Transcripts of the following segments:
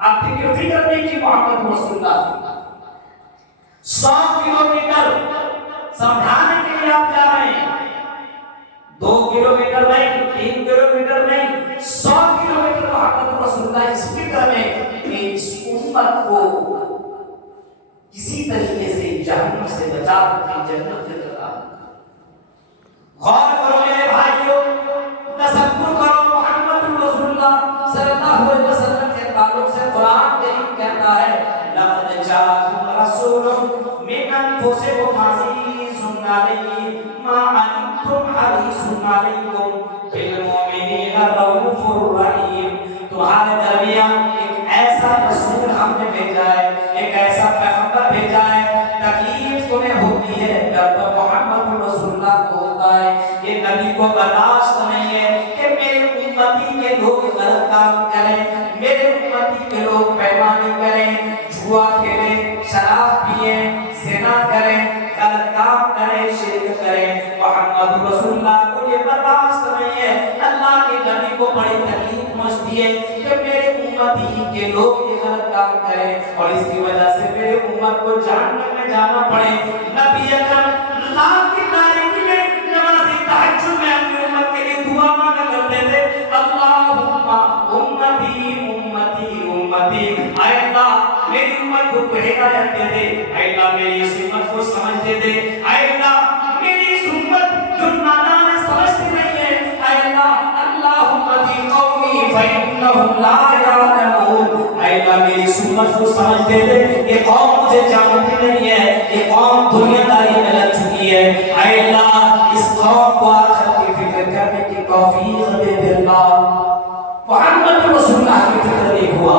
آپ فکر نہیں کی محمد رسول اللہ 100 کلومیٹر سمجھانے کے لیے آپ جا رہے ہیں 2 کلومیٹر نہیں 3 کلومیٹر نہیں 100 کلومیٹر محمد رسول اللہ اس فکر میں کہ اس امت کو کسی طریقے سے جہنم سے بچا کر جنت میں لگا غور کرو میرے بھائیوں تصور کرو محمد رسول اللہ صلی اللہ علیہ وسلم کے تعلق سے قرآن کریم کہتا ہے لقد جاءکم رسول من انفسکم عزیز علیہ ما عنتم حریص علیکم بالمؤمنین رؤوف رحیم تمہارے درمیان ایک ایسا رسول ہم نے بھیجا ہے ایک ایسا پیغمبر بھیجا ہے تکلیف تمہیں ہوتی ہے جب محمد رسول اللہ کو ہوتا ہے کہ نبی کو برداشت نہیں ہے کہ میرے امتی کے لوگ غلط کام کریں میرے امتی کے لوگ پیمانی کریں جوا کھیلیں شراب پیئیں زنا کریں غلط کام کریں شرک کریں محمد رسول اللہ کو یہ برداشت نہیں ہے اللہ کے نبی کو بڑی تکلیف پہنچتی ہے کہ میرے امتی کے لوگ یہ غلط کام کریں اور اس کی وجہ سے میرے امت کو جہنم میں جانا پڑے نبی اکرم لاکھ کی تاریکی میں نماز تہجد میں اپنی امت کے لیے دعا مانگا کرتے تھے اللہم امتی امتی امتی اے اللہ میری امت کو ہدایت دے دے اے اللہ میری اس امت کو سمجھ دے دے اے اللہ میری اس امت جو نادان سمجھتی نہیں ہے اے اللہ اللہم دی قومی فإنہم لا یعلمون اے اللہ میری اس امت کو سمجھ دے دے یہ قوم مجھے جانتی نہیں ہے یہ قوم دنیا داری میں لگ چکی ہے اے اللہ اس قوم کو آخر کی فکر کرنے کی توفیق دے دے اللہ محمد رسول اللہ کی فکر نہیں ہوا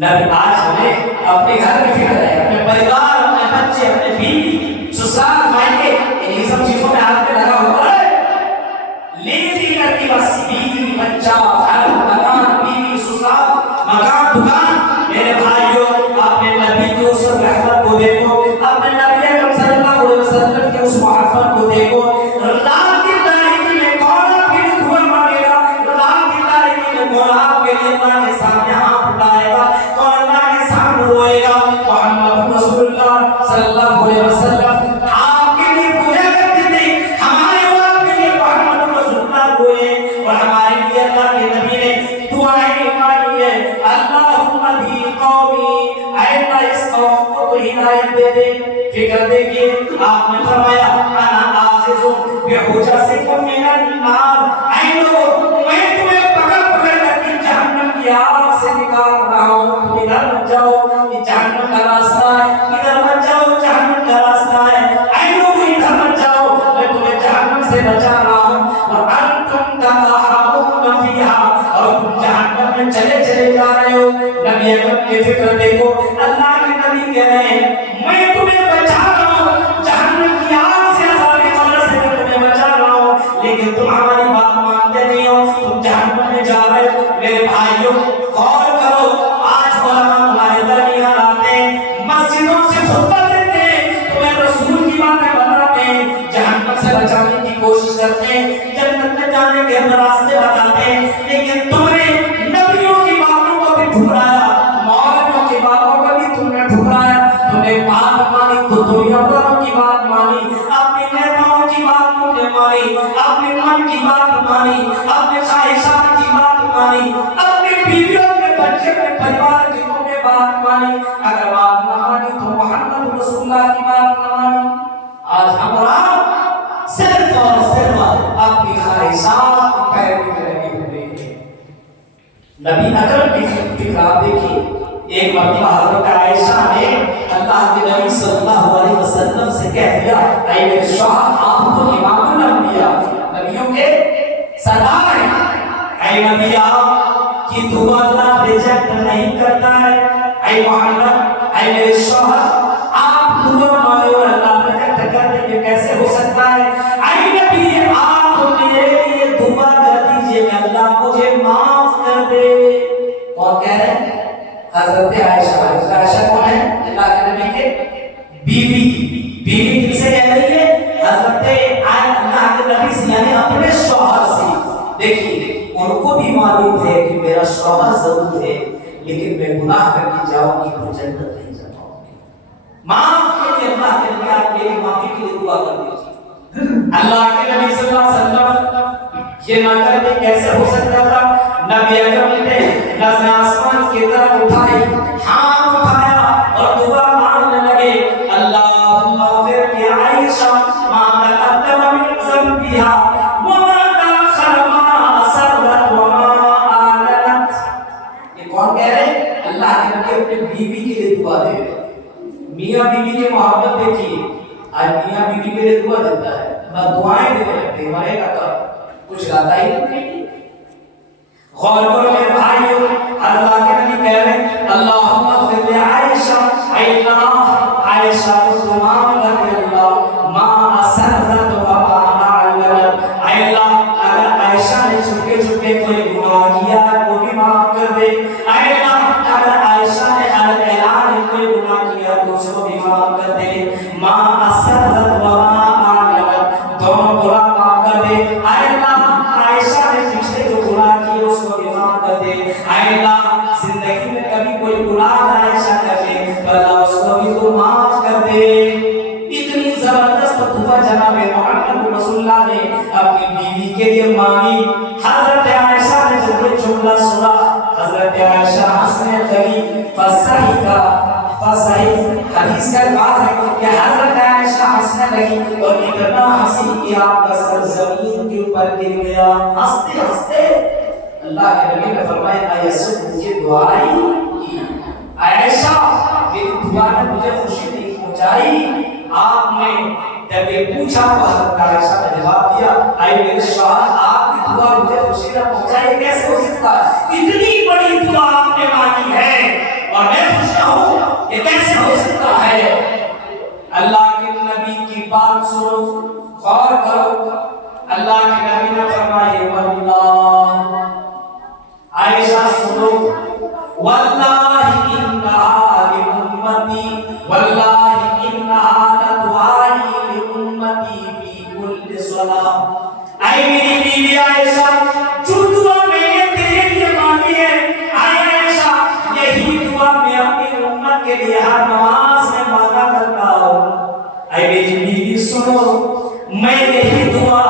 نبی آج ہمیں اپنے گھر کی فکر ہے اپنے پریوار اپنے بچے اپنے بیوی سسرال مائکے انہی سب چیزوں میں آپ پہ لگا ہوا ہے لیزی کرتی بس بیوی بچہ گھر مکان بیوی سسرال مکان دکان میرے بھائیوں اپنے نبی کی اس رحمت کو دیکھو اپنے نبی اکرم صلی اللہ علیہ وسلم کی اس محبت کو دیکھو رات کی تاریکی میں کون آپ کے لیے دعا مانگے گا رات کی تاریکی میں کون آپ کے لیے اللہ کے سامنے ہاتھ اٹھائے گا کون اللہ کے سامنے روئے گا محمد رسول اللہ صلی اللہ علیہ وسلم آپ کے لیے پوجا کرتے تھے ہمارے اور آپ کے لیے محمد رسول اللہ روئے اور ہمارے لیے اللہ کے نبی نے دعائیں مانگی ہے اللہم بھی قومی اے اللہ اس قوم کو ہدایت دے دے فکر دیکھیے آپ نے فرمایا انا آخذ بحجزکم من النار اے لوگوں میں تمہیں پکڑ پکڑ کر کے جہنم کی آگ سے نکال رہا ہوں تم ادھر مت جاؤ یہ جہنم کا راستہ ہے ادھر مت جاؤ جہنم کا راستہ ہے اے لوگوں ادھر مت جاؤ میں تمہیں جہنم سے بچا رہا ہوں اور انتم تلاحقون فیہا اور تم جہنم میں چلے چلے جا رہے ہو نبی اکرم کی فکر دیکھو اللہ کے نبی کہہ رہے ہیں میں تمہیں بچا رہا ہوں جہنم کی آگ سے عذاب قبر سے میں تمہیں بچا رہا ہوں لیکن تم ہماری بات مانتے نہیں ہو تم جہنم میں جا رہے ہو میرے بھائیوں غور کرو آج علماء تمہارے درمیان آتے ہیں مسجدوں سے خطبہ دیتے ہیں تمہیں رسول کی باتیں بتاتے ہیں جہنم سے بچانے کی کوشش کرتے ہیں جنت میں جانے کے راستے بتاتے ہیں لیکن تم نے نبیوں کی باتوں کو بھی ٹھکرایا مولویوں کی باتوں کو بھی تم نے ٹھکرایا تم نے بات مانی تو دنیا والوں کی بات مانی اپنے نیتاؤں کی بات تم نے مانی اپنے من کی بات مانی اپنے خواہشات کی بات مانی اپنے بیویوں اپنے بچے اپنے پریوار کی تم نے بات مانی اگر بات نہ مانی تو محمد رسول اللہ کی بات نہ مانی آج ہم اور آپ صرف اور صرف اپنی خواہشات کی پیروی میں لگے ہوئے ہیں نبی اکرم کی فکر آپ دیکھیے ایک مرتبہ حضرت عائشہ نے اللہ کے نبی صلی اللہ علیہ وسلم سے کہہ دیا اے میرے شوہر آپ تو امام الانبیاء نبیوں کے سردار ہیں اے نبی آپ کی دعا اللہ ریجیکٹ نہیں کرتا ہے اے محمد اے میرے شوہر آپ دعا مانگے اور اللہ ریجیکٹ کر دے یہ کیسے ہو سکتا ہے اے نبی آپ میرے لیے دعا کر دیجئے کہ اللہ مجھے معاف کر دے کون کہہ رہے ہیں حضرت عائشہ حضرت عائشہ کون ہے اللہ کے نبی کے بیوی کن سے کہہ رہی ہے حضرت اللہ کے نبی سے یعنی اپنے شوہر سے دیکھیے ان کو بھی معلوم ہے کہ میرا شوہر ضرور ہے لیکن میں گناہ کر کے جاؤں گی تو جنت نہیں جا پاؤں گی. معاف کے لیے اللہ کے نبی آپ میری معافی کے لیے دعا کر دیجیے. اللہ کے نبی صلی اللہ علیہ وسلم یہ نہ کرتے کیسے ہو سکتا تھا؟ نبی اکرم نے نظر آسمان کی طرف اٹھائی، ہاتھ اٹھایا اور دعا مانگنے لگے، اللہم اغفر لعائشہ ما تقدم من ذنبها وما تأخر ما أسرت وما أعلنت. یہ کون کہہ رہے ہیں؟ اللہ کے نبی اپنے بیوی کے لیے دعا دے رہے ہیں. میاں بیوی کی محبت دیکھیے، آج میاں بیوی کے لیے دعا دیتا ہے، میں دعائیں دے رہے ہیں مرے کا کچھ لاتا ہی نہیں. غور کرو میرے بھائیو، اللہ کے نبی کہہ رہے ہیں اللہم اغفر لعائشہ، اے اللہ عائشہ کو معاف کر دے اللہ، ما اسرت و ما اعلنت. اے اللہ اگر عائشہ نے چھپے چھپے کوئی گناہ کیا وہ بھی معاف کر دے. اے اللہ اگر عائشہ نے اعلان کوئی گناہ کیا تو اس کو بھی معاف کر دے. ما اسرت و ما اعلنت، دونوں برا معاف کر دے. اے اللہ عائشہ نے پچھلے جو گناہ کیے اس کو بھی معاف کر دے. اے اللہ زندگی میں کبھی کوئی گناہ عائشہ کر لے تو اللہ اس کو بھی تو معاف کر دے. اتنی زبردست دعا جناب محمد رسول اللہ نے اپنی بیوی کے لیے مانگی. حضرت عائشہ نے جب یہ جملہ سنا حضرت عائشہ ہنسنے لگی. فصحیح حدیث کا الفاظ ہے کہ حضرت عائشہ ہنسنے لگی اور اتنا ہنسی کہ آپ کا سر زمین کے اوپر گر گیا. ہنستے ہنستے اللہ کے نبی نے فرمایا عائشہ مجھے دعائی کی، عائشہ میری دعا نے مجھے خوشی نہیں پہنچائی. آپ نے جب یہ پوچھا تو حضرت عائشہ نے جواب دیا اے میرے شوہر آپ کی دعا مجھے خوشی نہ پہنچائی کیسے ہو سکتا ہے؟ اتنی بڑی دعا آپ نے مانگی ہے اور میں خوش نہ ہوں، یہ کیسے ہو سکتا ہے؟ اللہ کے نبی کی بات سنو، غور کرو. اللہ کے نبی نے فرمایا واللہ عائشہ سنو، واللہ انہا لامتی، واللہ انہا لدعائی لامتی فی کل صلاۃ. اے میری بیوی عائشہ جو دعا میں نے تیرے لیے مانگی ہے، عائشہ یہی دعا میں اپنی امت کے لیے ہر نماز میں مانگا کرتا ہوں. اے میری بیوی سنو، میں یہی دعا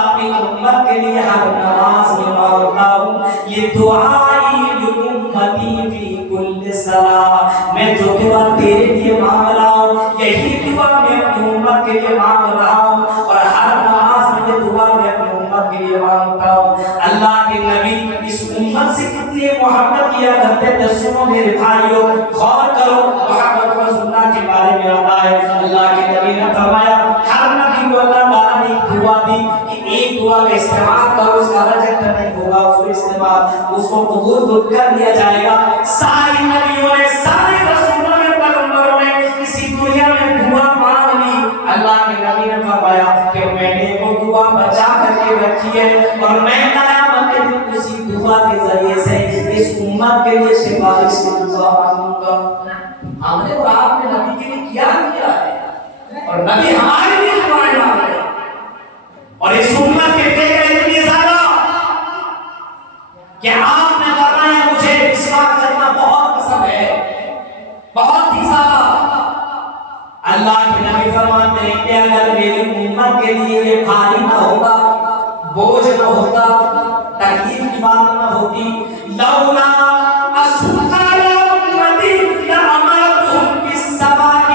اپنی امت کے لیے ہر نماز میں مانگتا ہوں. یہ دعائی لامتی فی کل صلاۃ، میں جو دعا تیرے لیے مانگ رہا ہوں یہی دعا میں اپنی امت کے لیے مانگ رہا ہوں اور ہر نماز میں یہ دعا میں اپنی امت کے لیے مانگتا ہوں. اللہ کے نبی اس امت سے کتنی محبت کیا کرتے تھے. سنو میرے بھائیو، غور کرو محمد رسول اللہ کے بارے میں آتا ہے اللہ کے نبی نے فرمایا ہر نبی کو اللہ تعالیٰ نے ایک دعا دی کہ ایک دعا کا استعمال کرو، اس کا رجعت نہیں ہوگا، اس کو استعمال اس کو قبول کر لیا جائے گا. سارے نبیوں نے سارے رسولوں نے پیغمبروں نے اسی دنیا میں دعا مانگ لی. اللہ کے نبی نے فرمایا کہ میں نے وہ دعا بچا کر کے رکھی ہے اور میں قیامت کے دن اسی دعا کے ذریعے سے اس امت کے لیے سفارش کی دعا مانگوں گا. ہم نے اور آپ نے نبی کے لیے کیا کیا ہے اور نبی ہمارے لیے دعائیں مانگ رہے ہیں. اور اس امت کے فکر اتنی زیادہ کہ آپ نے فرمایا مجھے مسواک کرنا بہت پسند ہے، بہت ہی زیادہ. اللہ کے نبی فرماتے ہیں کہ اگر میری امت کے لیے یہ بھاری نہ ہوتا، بوجھ نہ ہوتا، تکلیف کی بات نہ ہوتی، لولا اشق علی امتی لامرتهم بالصلاۃ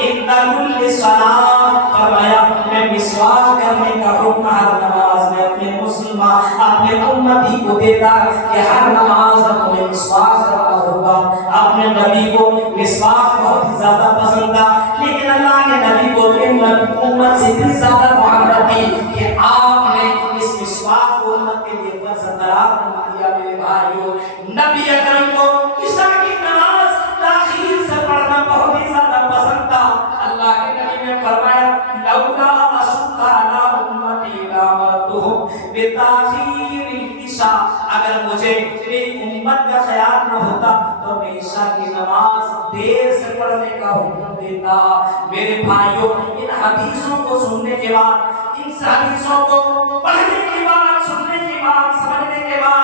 عند كل صلاۃ. فرمایا میں مسواک کرنے کا حکم ہر نماز میں اپنے مسلمان اپنے امتی کو دیتا کہ ہر نماز میں تمہیں مسواک کرنا ہوگا. اپنے نبی کو مسواک بہت زیادہ پسند تھا لیکن اللہ کے نبی کو امت سے اتنی زیادہ محبت تھی کہ آپ نے اس مسواک کو امت کے لیے فرض قرار دیا. میرے بھائیو، نبی اکرم کو عشاء کی نماز تاخیر سے پڑھنا بہت ہی زیادہ پسند تھا. اللہ کے نبی نے فرمایا لولا اشق علی امتی لامرتهم بتاخیر العشاء، اگر مجھے میری امت کا خیال نہ ہوتا تو میں عشاء کی نماز دیر سے پڑھنے کا حکم دیتا. میرے بھائیوں، ان حدیثوں کو سننے کے بعد، ان حدیثوں کو پڑھنے کے بعد، سننے کے بعد، سمجھنے کے بعد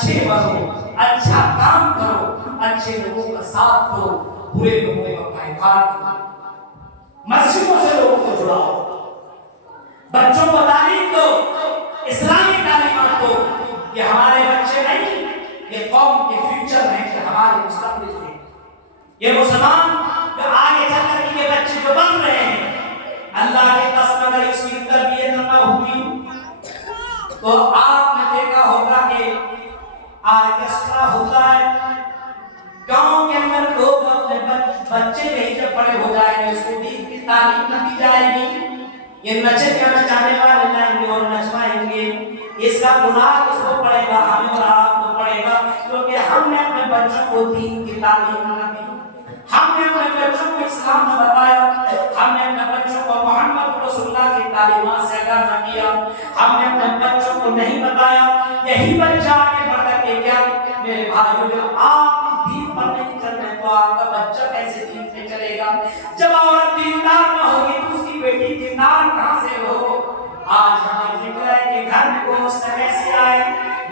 اچھے بنو، اچھا کام کرو، اچھے لوگوں کا ساتھ دو، برے لوگوں کا بائیکاٹ کرو، مسجدوں سے لوگوں کو جڑاؤ، بچوں کو تعلیم دو، اسلامی تعلیمات دو. یہ ہمارے بچے نہیں، یہ قوم کے فیوچر ہیں، کہ ہمارے مستقبل ہیں. یہ مسلمان جو آگے چل کر کے بچے جو بن رہے ہیں، اللہ کے قسم اگر اس کی تربیت نہ ہوئی تو آپ نے دیکھا ہوگا کہ آرکیسٹرا ہوتا ہے گاؤں کے اندر، لوگ اپنے بچے نہیں جب بڑے ہو جائیں گے اس کو دین کی تعلیم نہ دی جائے گی، یہ نچے کیا نچانے والے لائیں گے اور نچوائیں گے، اس کا گناہ اس کو پڑے گا، ہمیں اور آپ کو پڑے گا، کیونکہ ہم نے اپنے بچوں کو دین کی تعلیم نہ دی، ہم نے اپنے بچوں کو اسلام نہ بتایا، ہم نے اپنے بچوں کو محمد رسول اللہ کی تعلیمات سے آگاہ نہ کیا، ہم نے اپنے بچوں کو نہیں بتایا. یہی بچہ آگے بڑھ کر کے کیا میرے بھائیوں، جب آپ دین پر نہیں چلتے تو آپ کا بچہ کیسے دین پہ چلے گا؟ جب عورت دیندار نہ ہوگی تو اس کی بیٹی دیندار کہاں سے ہو؟ آج ہمیں فکر ہے کہ گھر میں گوشت کیسے آئے،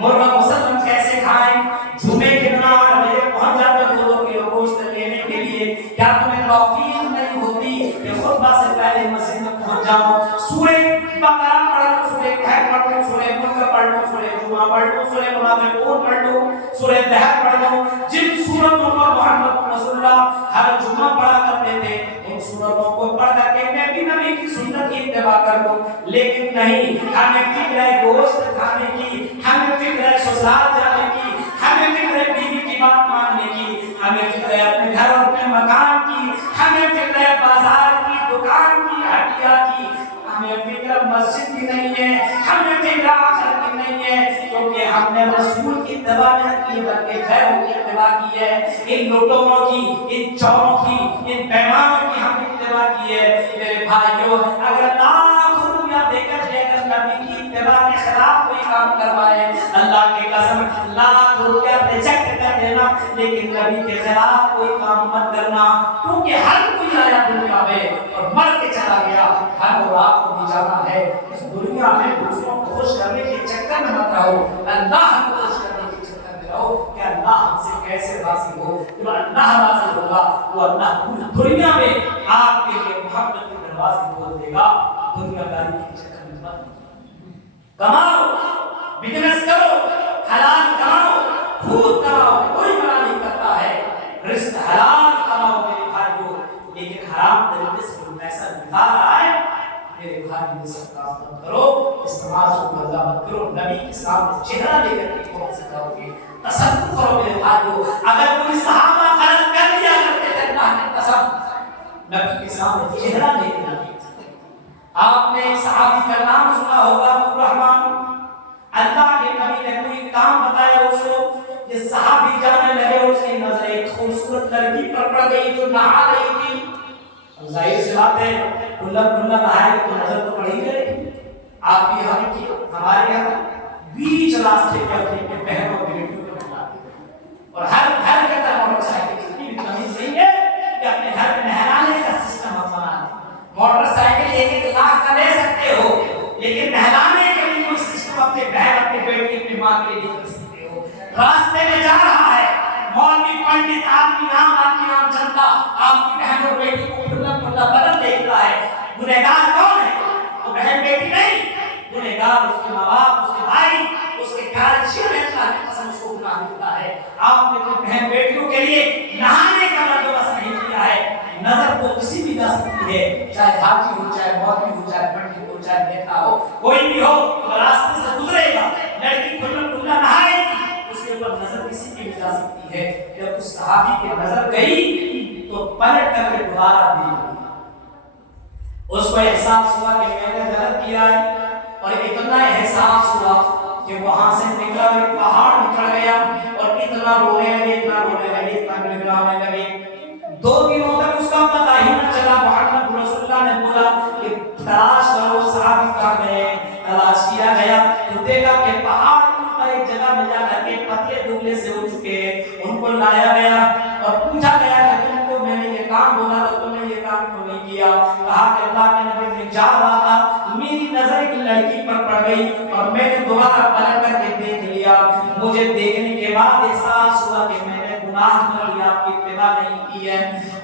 مرغا مسلم کیسے کھائیں، جمعے کے دن 8 بجے پہنچ جاتے 2 کلو گوشت لینے کے لیے. کیا تمہیں توفیق نہیں ہوتی کہ خطبہ سے پہلے مسجد میں پہنچ جاؤ، سورہ بقرہ پڑھ لو، سورہ کہف پڑھ لو، سورہ ملک پڑھ لو، سورہ جمعہ پڑھ لو، سورہ منافقون پڑھ لو، سورہ دہر پڑھ لو. جن سورتوں پر محمد رسول اللہ ہر جمعہ پڑھا کرتے تھے ان سورتوں کو پڑھ کر کے میں بھی نبی کی سنت کی اتباع کر لوں. لیکن نہیں، ہمیں فکر ہے گوشت کھانے کی، ہمیں فکر ہے سسرال جانے کی، ہمیں فکر ہے بیوی کی بات ماننے کی، ہمیں فکر ہے اپنے گھر اور اپنے مکان کی، ہمیں فکر ہے بازار کی، دکان کی، ہٹیا کی، ہمیں فکر مسجد کی نہیں ہے، ہمیں فکر آخرت کی نہیں ہے، کیونکہ ہم نے رسول کی اتباع نہیں کی بلکہ غیروں کی اتباع کی ہے. ان لوٹوں کی، ان چوروں کی، ان بیمانوں کی ہم نے اتباع کی ہے. میرے بھائیوں، اگر لاکھ روپیہ دے کر نبی کی اتباع کے خلاف کوئی کام کروائے، اللہ کی قسم لاکھ روپیہ ریجیکٹ کر دینا، لیکن نبی کے خلاف کوئی کام مت کرنا، کیونکہ ہر کوئی آیا دنیا میں اور مر کے چلا گیا، ہر اور آپ کو بھی جانا ہے. اس دنیا میں دوسروں کو خوش کرنے کے چکر میں مت رہو، اللہ کو خوش کرنے کے چکر میں رہو کہ اللہ ہم سے کیسے راضی ہو. جب اللہ راضی ہوگا وہ اللہ پوری دنیا میں آپ کے لیے محبت کے دروازے کھول دے گا. دنیا داری کے چکر میں مت کماؤ، بزنس کرو، حلال کماؤ، خود کماؤ، کوئی منع نہیں کرتا ہے، رزق حلال کماؤ میرے بھائیوں، لیکن حرام طریقے سے کوئی پیسہ نکال رہا ہے میرے بھائی، یہ سب کام مت کرو، استعمال کو مزہ مت کرو. نبی کے سامنے چہرہ لے کر کے کون سے جاؤ گے؟ تصدق کرو میرے بھائیوں. اگر کوئی صحابہ غلط کر لیا کرتے تھے اللہ کی قسم نبی کے سامنے چہرہ لے کے آتے. آپ نے ایک صحابی کا نام سنا ہوگا ابو رحمان. اللہ کے نبی نے کوئی کام بتایا اس کو، یہ صحابی جانے لگے، اس کی نظر ایک خوبصورت لڑکی پر پڑ گئی جو نہا رہی تھی. ظاہر سی بات ہے کھلا کھلا نہائے تو نظر تو پڑ ہی گئی. آپ بھی یہاں کی ہمارے یہاں بیچ راستے پہ اپنی بہنوں بیٹیوں کو بٹھاتے ہیں اور ہر گھر کے اندر موٹر سائیکل اتنی بھی تمیز نہیں ہے کہ اپنے گھر میں نہلانے کا سسٹم ہم بنا دیں. موٹر سائیکل 1 لاکھ کا لے سکتے ہو لیکن نہلانے کے لیے کوئی سسٹم اپنے بہن، اپنی بیٹی، اپنی ماں کے لیے کر سکتے ہو. راستے میں جا رہا ہے مولوی پنڈت آدمی عام جنتا آپ کی بہن اور بیٹی کو کھلا کھلا بدن دیکھتا ہے. گنہگار کون ہے؟ وہ بہن بیٹی نہیں، گنہگار اس کے ماں باپ، اس کے بھائی، اس کے گھر میں اللہ کی قسم اس کو گناہ ملتا ہے. آپ نے اپنی بہن بیٹیوں کے لیے نہانے کا بندوبست نہیں کیا ہے. نظر تو کسی بھی جا سکتی ہے، چاہے حاجی ہو، چاہے مولوی ہو، چاہے پنڈت ہو، چاہے نیتا ہو، کوئی بھی ہو، راستے سے گزرے گا، لڑکی کھلا کھلا نہائے گی، اس کے اوپر نظر کسی کی بھی جا سکتی ہے. جب اس صحابی کی نظر گئی تو پلٹ کر کے دوبارہ دیکھ لی. اس کو احساس ہوا کہ میں نے غلط کیا ہے، اور اتنا احساس ہوا کہ وہاں سے نکلا ایک پہاڑ نکل گیا اور اتنا رونے لگے، اتنا رونے لگے، اتنا گڑگڑانے لگے. 2 دنوں تک اس کا پتہ ہی نہ چلا. محمد رسول اللہ نے بولا کہ تلاش کرو صحابی کہاں گئے. تلاش کیا گیا تو دیکھا کہ پہاڑ پر ایک جگہ میں جا کر کے پتلے دبلے سے ہو چکے ہیں. ان کو لایا گیا اور پوچھا گیا کہ تم کو میں نے یہ کام بولا تو تم نے یہ کام کیوں نہیں کیا؟ کہا کہ اللہ کے نبی میں جا رہا تھا، میری نظر ایک لڑکی پر پڑ گئی اور میں نے دوبارہ پلٹ کر کے دیکھ لیا. مجھے دیکھنے بعد احساس ہوا کہ میں نے گناہ کر لیا، آپ کی اتباع نہیں کی ہے،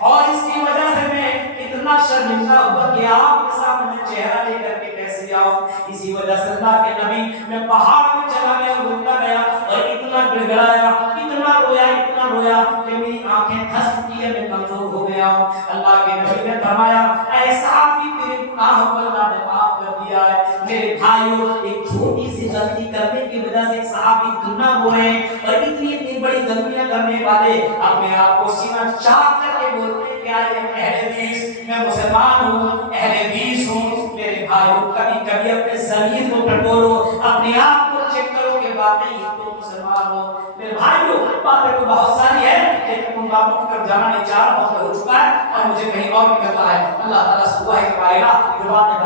اور اس کی وجہ سے میں اتنا شرمندہ ہوا کہ آپ کے سامنے چہرہ لے کر کے کیسے آؤں۔ اسی وجہ سے اللہ کے نبی میں پہاڑ میں چلا گیا، روتا گیا اور اتنا گڑ گڑایا، اتنا رویا کہ میری آنکھیں تھس چکی ہے، میں کمزور ہو گیا ہوں۔ اللہ کے نبی نے فرمایا اے صحابی تیرے گناہوں کو اللہ نے معاف کر دیا ہے۔ میرے بھائیو، ایک چھوٹی سی غلطی کرنے کی وجہ سے ایک صحابی گناہ ہوئے اور اتنی بڑی غلطیاں کرنے والے اپنے آپ کو سینہ چاک کر کے بولتے ہیں کہ آئے اہل حدیث، میں مسلمان ہوں، اہل حدیث ہوں۔ میرے بھائیو، کبھی کبھی اپنے ضمیر کو ٹٹولو، اپنے آپ کو چیک کرو کہ واقعی تم مسلمان ہو۔ میرے بھائیو، باتیں تو بہت ساری ہے لیکن ان باتوں کی طرف جانا نہیں چاہ رہا، وقت ہو چکا ہے اور مجھے کہیں اور نکلنا ہے۔ اللہ تعالیٰ سے دعا ہے کہ جو باتیں